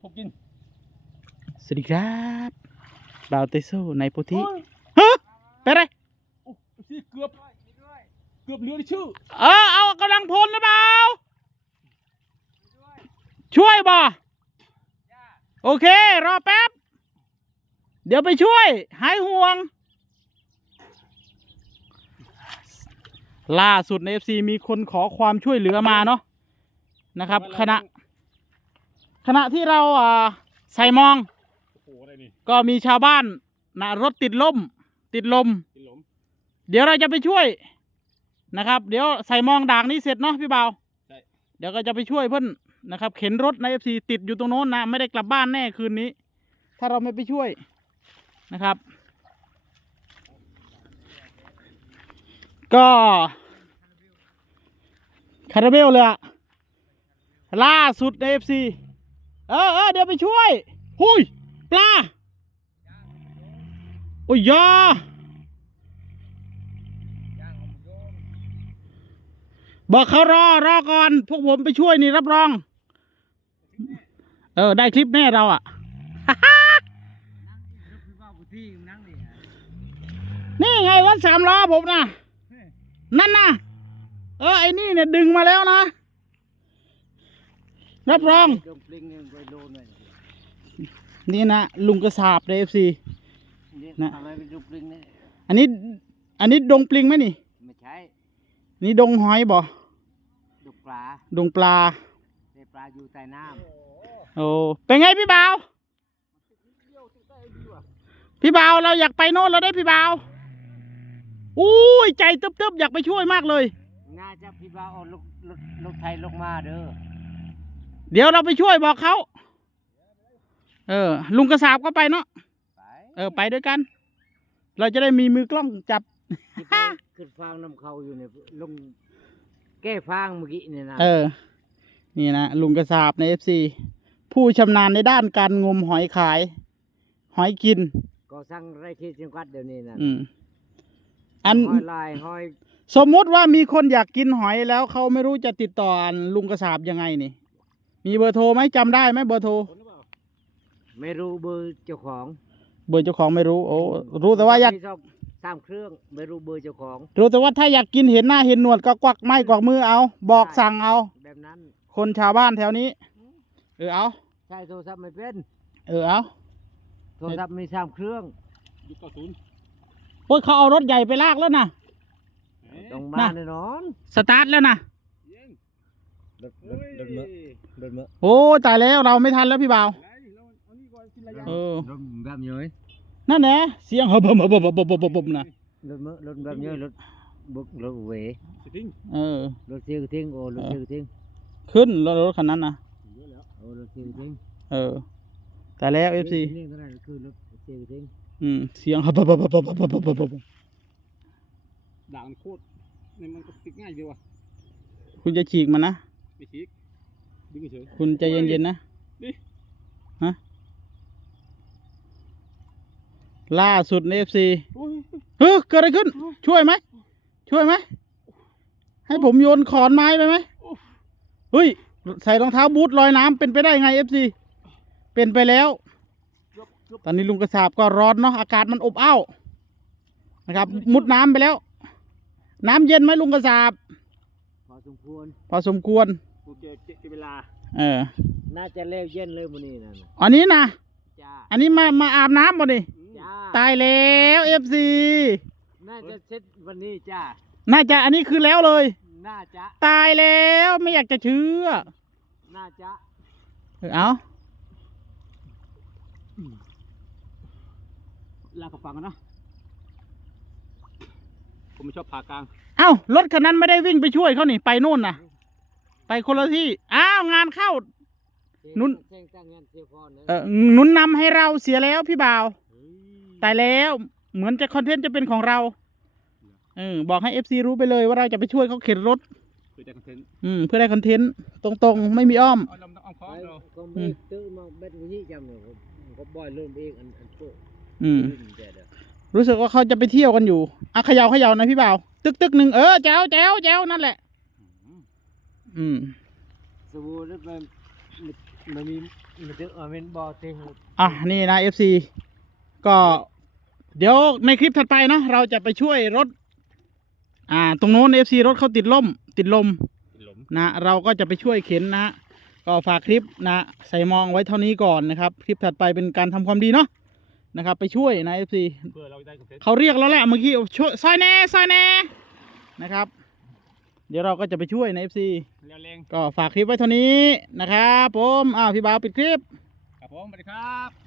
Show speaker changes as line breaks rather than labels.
ผมกิน
สวัสดีครับบ่าวเตโซในโพธิฮะไปไร
โอ้สิเกือบเรือที่ชื่อ
เอากำลังพลหรือเปล่าช่วยบ่โอเครอแป๊บเดี๋ยวไปช่วยหายห่วงล่าสุดใน FC มีคนขอความช่วยเหลือมาเนาะนะครับขณะที่เราใส่มองก็มีชาวบ้านนะรถติดลมเดี๋ยวเราจะไปช่วยนะครับเดี๋ยวใส่มองด่างนี้เสร็จเนาะพี่บ่าวเดี๋ยวก็จะไปช่วยเพื่อนนะครับเข็นรถใน FC ติดอยู่ตรงโน้นนะไม่ได้กลับบ้านแน่คืนนี้ถ้าเราไม่ไปช่วยนะครับก็คาราเบลเลยอะล่าสุดใน FC เดี๋ยวไปช่วยหุยปลาโอ้ยยาบอกเขารอก่อนพวกผมไปช่วยนี่รับรองได้คลิปแน่เราอ่ะ นี่ไงรถ3 ล้อผมนะนั่นนะไอ้นี่เนี่ยดึงมาแล้วนะรับรองนี่นะลุงกระสาบใน FC นะอันนี้ดงปลิงไหมนี่
ไม่ใช่
นี่ดงหอยบ่
ดงปลาปลาอยู่ใต้น้
ำโอ้เป็นไงพี่บ่าวเราอยากไปโน่นแล้วได้พี่บ่าวอุ้ยใจตึ๊บอยากไปช่วยมากเลย
น่าจะพี่บ่าวเอารถไทยลงมาเด้อ
เดี๋ยวเราไปช่วยบอกเขาลุงกระสาบก็ไปเนาะไปด้วยกันเราจะได้มีมือกล้องจับ
ขึ้นฟางน้ำเขาอยู่เนี่ยลงแก้ฟางเมื่อกี้เนี่ยนะ
นี่นะลุงกระสาบใน FC ผู้ชำนาญในด้านการงมหอยขายหอยกิน
ก็สั่งไรที่จังหวัดเดี๋ยวนี้นะ
อัน
หอยลายหอย
สมมติว่ามีคนอยากกินหอยแล้วเขาไม่รู้จะติดต่อลุงกระสาบยังไงนี่มีเบอร์โทรไหมจำได้ไหมเบอร์โทร
ไม่รู้เบอร์เจ้าของ
ไม่รู้รู้แต่ว่าอยาก
3 เครื่องไม่รู้เบอร์เจ้าของ
รู้แต่ว่าถ้าอยากกินเห็นหน้าเห็นหนวดก็กวักไม้กวักมือเอาบอกสั่งเอา
แบบนั้น
คนชาวบ้านแถวนี้เอา
ใช่โทรศัพท์ไม่เป็น
เอา
โทรศัพท์มี3 เครื่อง
ยุค90
พวกเขาเอารถใหญ่ไปลากแล้วนะ
ต้องมาแน่นอน
สตาร์ทแล้วนะ
รถเมื่อ
โอ้ตายแล้วเราไม่ทันแล้วพี่บ่าว
แบบเยอะ
นั่นแหละเสียงนะ
รถแบบเยอะรถบุกรถเวรถเสียทิ้งรถเสียทิ้ง
ขึ้นรถคันนั้นนะ
รถเสียทิ้ง
แต่แล้ว FC
นี่ก็ได้คือรถเสียทิ้ง
เสียง
ด่างโคตรนี่มันก็ติดง่ายดีว่ะ
คุณจะฉีกมันนะ
ไม่ฉีกดึงเฉย
คุณใจเย็นๆนะฮะล่าสุดใน FC เกิดอะไรขึ้นช่วยไหมให้ผมโยนขอนไม้ไปไหมเฮ้ยใส่รองเท้าบูทลอยน้ำเป็นไปได้ไง FC เป็นไปแล้วตอนนี้ลุงกระสาบก็ร้อนเนาะอากาศมันอบอ้าวนะครับมุดน้ำไปแล้วน้ำเย็นไหมลุงกระสาบ
พอสมควร
โอเคเวลา
น่าจะเร็วเย็นเลยวันนี้นะ
อันนี้นะอันนี้มาอาบน้ำบ่ดิตายแล้ว FC
น่าจะเช็ดวันนี้จ้า
น่าจะอันนี้คือแล้วเลย
น่าจะ
ตายแล้วไม่อยากจะเชื่อ
น่าจะ
เอา
ลากกระฟังนะผมไม่ชอบผ่ากลาง
รถคันนั้นไม่ได้วิ่งไปช่วยเขานี่ไปโน่นนะไปคนละที่งานเข้านุนนำให้เราเสียแล้วพี่บ่าวตายแล้วเหมือนจะคอนเทนต์จะเป็นของเราบอกให้ FC รู้ไปเลยว่าเราจะไปช่วยเขาเข็นรถเพื่อได้คอนเทนต์ตรงๆไม่มีอ้อมรู้สึกว่าเขาจะไปเที่ยวกันอยู่เขย่านะพี่บ่าวตึกหนึ่งแจ๋วนั่นแหละ
สบู่แล้วไปมันมีมันจะเป็นบ่อเตะ
อ่ะนี่นะ FC ก็เดี๋ยวในคลิปถัดไปเนาะเราจะไปช่วยรถตรงโน้น FC รถเขาติดลมนะเราก็จะไปช่วยเข็นนะก็ฝากคลิปนะใส่มองไว้เท่านี้ก่อนนะครับคลิปถัดไปเป็นการทำความดีเนาะนะครับไปช่วยนะ FC
เพื่อเราได้กับเซ็ต
เขาเรียกแล้วแหละเมื่อกี้ช่วยซอยแน่นะครับเดี๋ยวเราก็จะไปช่วยใน FC
เร็วแรง
ก็ฝากคลิปไว้เท่านี้นะครับผมพี่บ่าวปิดคลิป
ครับผมสวัสดีครับ